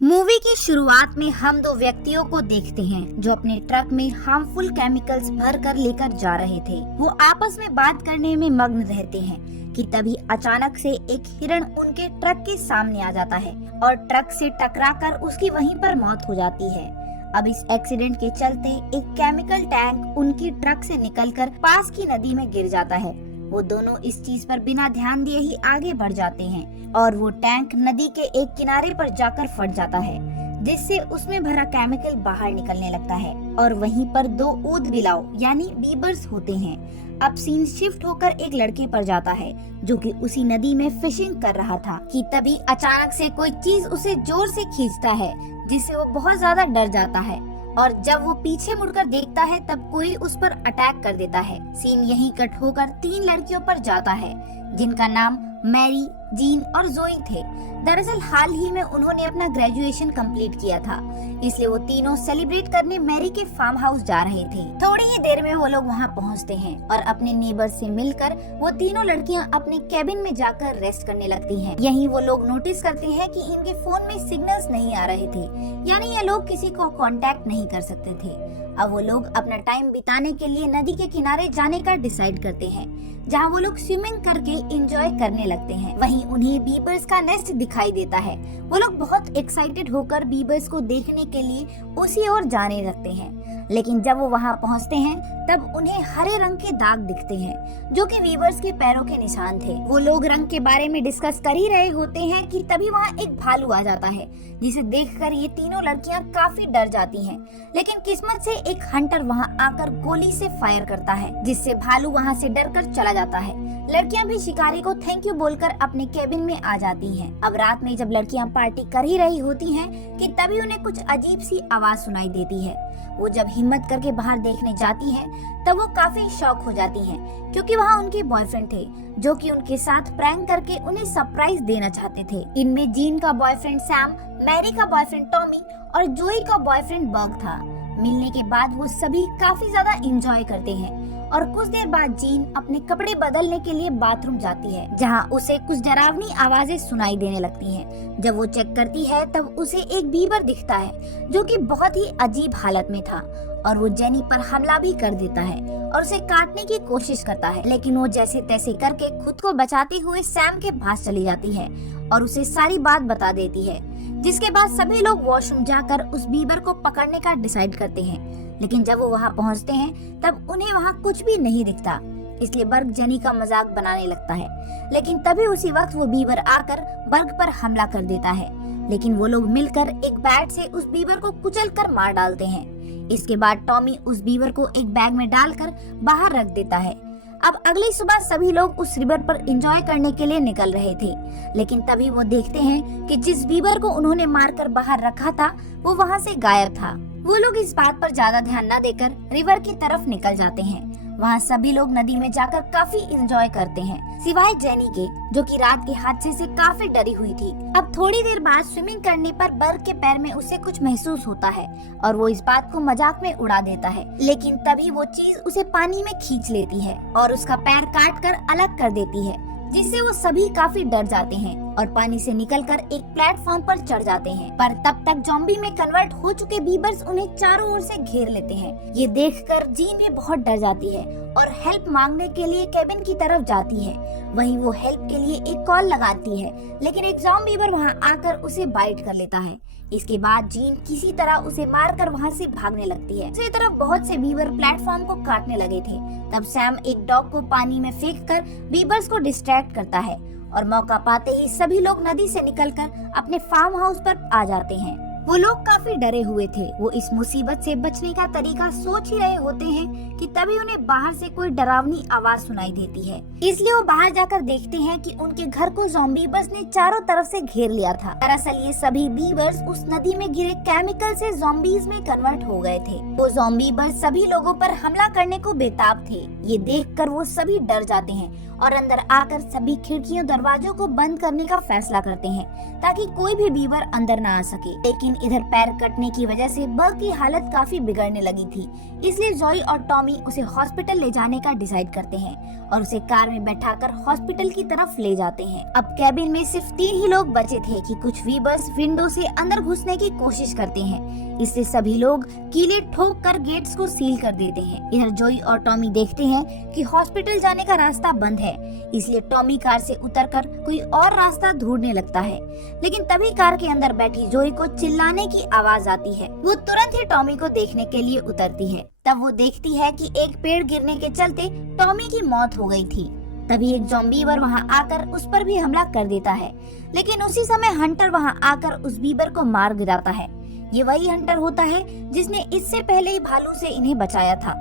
Movie की शुरुआत में हम दो व्यक्तियों को देखते हैं जो अपने ट्रक में हार्मफुल केमिकल्स भर कर लेकर जा रहे थे। वो आपस में बात करने में मग्न रहते हैं कि तभी अचानक से एक हिरण उनके ट्रक के सामने आ जाता है और ट्रक से टकराकर उसकी वहीं पर मौत हो जाती है। अब इस एक्सीडेंट के चलते एक केमिकल टैंक उनकी ट्रक से निकलकर पास की नदी में गिर जाता है। वो दोनों इस चीज पर बिना ध्यान दिए ही आगे बढ़ जाते हैं और वो टैंक नदी के एक किनारे पर जाकर फट जाता है, जिससे उसमें भरा केमिकल बाहर निकलने लगता है और वहीं पर दो ऊदबिलाव यानी बीबर्स होते हैं। अब सीन शिफ्ट होकर एक लड़के पर जाता है जो कि उसी नदी में फिशिंग कर रहा था कि तभी अचानक से कोई चीज उसे जोर से खींचता है, जिससे वो बहुत ज्यादा डर जाता है और जब वो पीछे मुड़कर देखता है तब कोई उस पर अटैक कर देता है। सीन यहीं कट होकर तीन लड़कियों पर जाता है जिनका नाम मैरी, जीन और जोई थे। दरअसल हाल ही में उन्होंने अपना ग्रेजुएशन कंप्लीट किया था, इसलिए वो तीनों सेलिब्रेट करने मैरी के फार्म हाउस जा रहे थे। थोड़ी ही देर में वो लोग वहाँ पहुँचते हैं और अपने नेबर से मिलकर वो तीनों लड़कियाँ अपने कैबिन में जाकर रेस्ट करने लगती हैं। यहीं वो लोग नोटिस करते हैं कि इनके फोन में सिग्नल्स नहीं आ रहे थे, यानी ये लोग किसी को कांटेक्ट नहीं कर सकते थे। अब वो लोग अपना टाइम बिताने के लिए नदी के किनारे जाने का डिसाइड करते हैं, जहाँ वो लोग स्विमिंग करके एंजॉय करने लगते हैं। वहीं उन्हें बीबर्स का नेस्ट दिखाई देता है। वो लोग बहुत एक्साइटेड होकर बीबर्स को देखने के लिए उसी ओर जाने लगते हैं, लेकिन जब वो वहाँ पहुँचते हैं तब उन्हें हरे रंग के दाग दिखते हैं जो कि बीबर्स के पैरों के निशान थे। वो लोग रंग के बारे में डिस्कस कर ही रहे होते हैं कि तभी वहाँ एक भालू आ जाता है, जिसे देखकर ये तीनों लड़कियाँ काफी डर जाती हैं। लेकिन किस्मत से एक हंटर वहाँ आकर गोली से फायर करता है, जिससे भालू वहाँ से डरकर चला जाता है। लड़कियां भी शिकारी को थैंक यू बोलकर अपने केबिन में आ जाती हैं। अब रात में जब लड़कियां पार्टी कर ही रही होती हैं कि तभी उन्हें कुछ अजीब सी आवाज सुनाई देती है। वो जब हिम्मत करके बाहर देखने जाती हैं, तब वो काफी शॉक हो जाती हैं, क्योंकि वहाँ उनके बॉयफ्रेंड थे जो कि उनके साथ प्रैंक करके उन्हें सरप्राइज देना चाहते थे। इनमें जीन का बॉयफ्रेंड सैम, मैरी का बॉयफ्रेंड टॉमी और जोई का बॉयफ्रेंड बर्ग था। मिलने के बाद वो सभी काफी ज्यादा एंजॉय करते हैं और कुछ देर बाद जीन अपने कपड़े बदलने के लिए बाथरूम जाती है, जहां उसे कुछ डरावनी आवाजें सुनाई देने लगती हैं। जब वो चेक करती है तब उसे एक बीबर दिखता है जो कि बहुत ही अजीब हालत में था और वो जेनी पर हमला भी कर देता है और उसे काटने की कोशिश करता है, लेकिन वो जैसे तैसे करके खुद को बचाते हुए सैम के पास चली जाती है और उसे सारी बात बता देती है। जिसके बाद सभी लोग वॉशरूम जाकर उस बीबर को पकड़ने का डिसाइड करते हैं, लेकिन जब वो वहाँ पहुँचते हैं तब उन्हें वहाँ कुछ भी नहीं दिखता, इसलिए बर्ग जेनी का मजाक बनाने लगता है। लेकिन तभी उसी वक्त वो बीबर आकर बर्ग पर हमला कर देता है, लेकिन वो लोग मिलकर एक बैट से उस बीबर को कुचलकर मार डालते हैं। इसके बाद टॉमी उस बीबर को एक बैग में डालकर बाहर रख देता है। अब अगली सुबह सभी लोग उस रिवर पर एंजॉय करने के लिए निकल रहे थे, लेकिन तभी वो देखते हैं कि जिस बीबर को उन्होंने मारकर बाहर रखा था वो वहाँ से गायब था। वो लोग इस बात पर ज्यादा ध्यान न देकर रिवर की तरफ निकल जाते हैं। वहाँ सभी लोग नदी में जाकर काफी एंजॉय करते हैं, सिवाय जेनी के, जो कि रात के हादसे से काफी डरी हुई थी। अब थोड़ी देर बाद स्विमिंग करने पर बर्ग के पैर में उसे कुछ महसूस होता है और वो इस बात को मजाक में उड़ा देता है, लेकिन तभी वो चीज उसे पानी में खींच लेती है और उसका पैर काट कर अलग कर देती है, जिससे वो सभी काफी डर जाते हैं और पानी से निकलकर एक प्लेटफॉर्म पर चढ़ जाते हैं। पर तब तक ज़ॉम्बी में कन्वर्ट हो चुके बीबर्स उन्हें चारों ओर से घेर लेते हैं। ये देखकर जीन भी बहुत डर जाती है और हेल्प मांगने के लिए केबिन की तरफ जाती है। वहीं वो हेल्प के लिए एक कॉल लगाती है, लेकिन एक ज़ॉम्बी बीबर वहाँ आकर उसे बाइट कर लेता है। इसके बाद जीन किसी तरह उसे मारकर वहाँ से भागने लगती है। दूसरी तरफ बहुत से बीबर प्लेटफॉर्म को काटने लगे थे। तब सैम एक डॉग को पानी में फेंककर बीबर्स को डिस्ट्रैक्ट करता है और मौका पाते ही सभी लोग नदी से निकलकर अपने फार्म हाउस पर आ जाते हैं। वो लोग काफी डरे हुए थे। वो इस मुसीबत से बचने का तरीका सोच ही रहे होते हैं कि तभी उन्हें बाहर से कोई डरावनी आवाज सुनाई देती है, इसलिए वो बाहर जाकर देखते हैं कि उनके घर को ज़ॉम्बीबर्स ने चारों तरफ से घेर लिया था। दरअसल ये सभी बीबर्स उस नदी में गिरे केमिकल से ज़ॉम्बीज में कन्वर्ट हो गए थे। वो ज़ॉम्बीबर्स सभी लोगों पर हमला करने को बेताब थे। ये देखकर वो सभी डर जाते हैं और अंदर आकर सभी खिड़कियों दरवाजों को बंद करने का फैसला करते हैं ताकि कोई भी बीवर अंदर ना आ सके। लेकिन इधर पैर कटने की वजह से बग की हालत काफी बिगड़ने लगी थी, इसलिए जोई और टॉमी उसे हॉस्पिटल ले जाने का डिसाइड करते हैं और उसे कार में बैठाकर हॉस्पिटल की तरफ ले जाते हैं। अब कैबिन में सिर्फ 3 ही लोग बचे थे कि कुछ वीबर्स विंडो से अंदर घुसने की कोशिश करते हैं, इससे सभी लोग कीले ठोक कर गेट्स को सील कर देते हैं। इधर जोई और टॉमी देखते हैं कि हॉस्पिटल जाने का रास्ता बंद है, इसलिए टॉमी कार से उतरकर कोई और रास्ता ढूंढने लगता है। लेकिन तभी कार के अंदर बैठी जोई को चिल्लाने की आवाज आती है। वो तुरंत ही टॉमी को देखने के लिए उतरती है। तब वो देखती है कि एक पेड़ गिरने के चलते टॉमी की मौत हो गई थी। तभी एक ज़ॉम्बीवर वहां आकर उस पर भी हमला कर देता है, लेकिन उसी समय हंटर वहां आकर उस बीबर को मार गिराता है। ये वही हंटर होता है जिसने इससे पहले ही भालू से इन्हें बचाया था।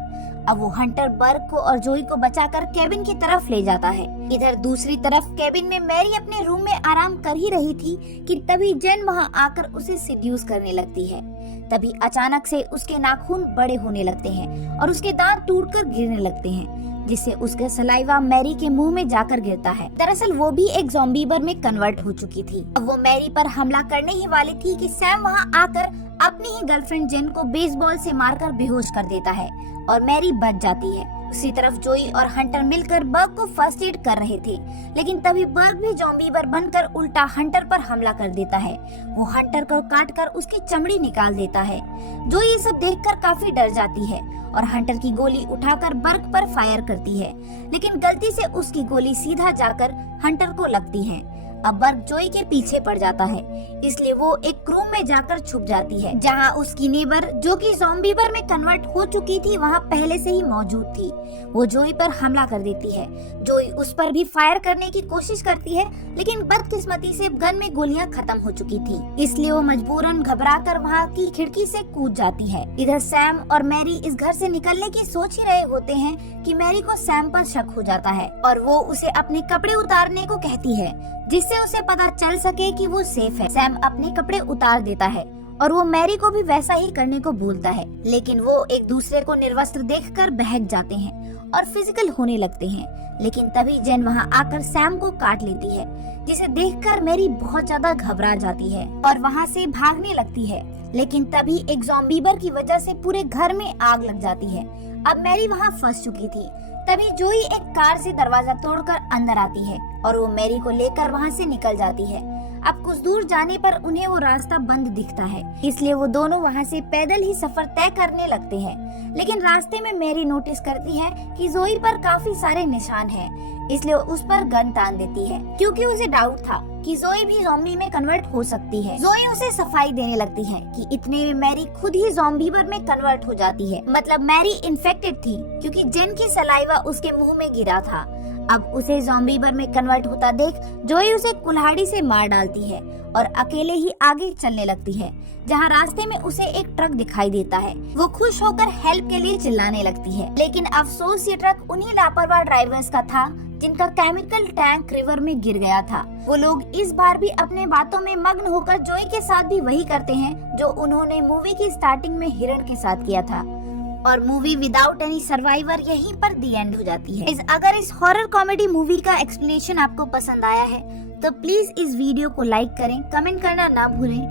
अब वो हंटर बर्ग को और जोई को बचाकर केबिन की तरफ ले जाता है। इधर दूसरी तरफ केबिन में मैरी अपने रूम में आराम कर ही रही थी कि तभी जेन वहां आकर उसे सिड्यूस करने लगती है। तभी अचानक से उसके नाखून बड़े होने लगते हैं और उसके दांत टूटकर गिरने लगते हैं, जिससे उसका सलाइवा मैरी के मुंह में जाकर गिरता है। दरअसल वो भी एक ज़ॉम्बीवर में कन्वर्ट हो चुकी थी। अब वो मैरी पर हमला करने ही वाली थी कि सैम वहां आकर अपनी ही गर्लफ्रेंड जेन को बेसबॉल से मारकर बेहोश कर देता है और मैरी बच जाती है। उसी तरफ जोई और हंटर मिलकर बर्ग को फर्स्ट एड कर रहे थे, लेकिन तभी बर्ग भी ज़ॉम्बीवर बनकर उल्टा हंटर पर हमला कर देता है। वो हंटर को काटकर उसकी चमड़ी निकाल देता है। जोई ये सब देखकर काफी डर जाती है और हंटर की गोली उठाकर बर्ग पर फायर करती है, लेकिन गलती से उसकी गोली सीधा जाकर हंटर को लगती है। अब बर्ग जोई के पीछे पड़ जाता है, इसलिए वो एक रूम में जाकर छुप जाती है, जहां उसकी नेबर जो कि ज़ॉम्बीवर में कन्वर्ट हो चुकी थी वहां पहले से ही मौजूद थी। वो जोई पर हमला कर देती है। जोई उस पर भी फायर करने की कोशिश करती है, लेकिन बदकिस्मती से गन में गोलियां खत्म हो चुकी थी, इसलिए वो मजबूरन घबराकर वहां की खिड़की से कूद जाती है। इधर सैम और मैरी इस घर से निकलने की सोच ही रहे होते हैं कि मैरी को सैम पर शक हो जाता है और वो उसे अपने कपड़े उतारने को कहती है, जिससे उसे पता चल सके कि वो सेफ है। सैम अपने कपड़े उतार देता है और वो मैरी को भी वैसा ही करने को बोलता है, लेकिन वो एक दूसरे को निर्वस्त्र देखकर बहक जाते हैं और फिजिकल होने लगते हैं। लेकिन तभी जेन वहां आकर सैम को काट लेती है, जिसे देखकर मैरी बहुत ज्यादा घबरा जाती है और वहां से भागने लगती है। लेकिन तभी एक ज़ॉम्बीवर की वजह से पूरे घर में आग लग जाती है। अब मैरी वहां फंस चुकी थी। तभी जोई एक कार से दरवाजा तोड़कर अंदर आती है और वो मैरी को लेकर वहां से निकल जाती है। अब कुछ दूर जाने पर उन्हें वो रास्ता बंद दिखता है, इसलिए वो दोनों वहां से पैदल ही सफर तय करने लगते हैं। लेकिन रास्ते में मैरी नोटिस करती है कि जोई पर काफी सारे निशान हैं, इसलिए उस पर गन तान देती है, क्योंकि उसे डाउट था कि जोई भी ज़ॉम्बी में कन्वर्ट हो सकती है। जोई उसे सफाई देने लगती है कि इतने में मैरी खुद ही ज़ॉम्बीवर में कन्वर्ट हो जाती है। मतलब मैरी इन्फेक्टेड थी, क्योंकि जेन की सलाइवा उसके मुंह में गिरा था। अब उसे ज़ॉम्बीवर में कन्वर्ट होता देख जोई उसे कुल्हाड़ी से मार डालती है और अकेले ही आगे चलने लगती है, जहां रास्ते में उसे एक ट्रक दिखाई देता है। वो खुश होकर हेल्प के लिए चिल्लाने लगती है, लेकिन अफसोस ये ट्रक उन्हीं लापरवाह ड्राइवर्स का था जिनका केमिकल टैंक रिवर में गिर गया था। वो लोग इस बार भी अपने बातों में मग्न होकर जोई के साथ भी वही करते हैं जो उन्होंने मूवी की स्टार्टिंग में हिरण के साथ किया था, और मूवी विदाउट एनी सर्वाइवर यहीं पर दी एंड हो जाती है। अगर इस हॉरर कॉमेडी मूवी का एक्सप्लेनेशन आपको पसंद आया है तो प्लीज इस वीडियो को लाइक करें, कमेंट करना ना भूलें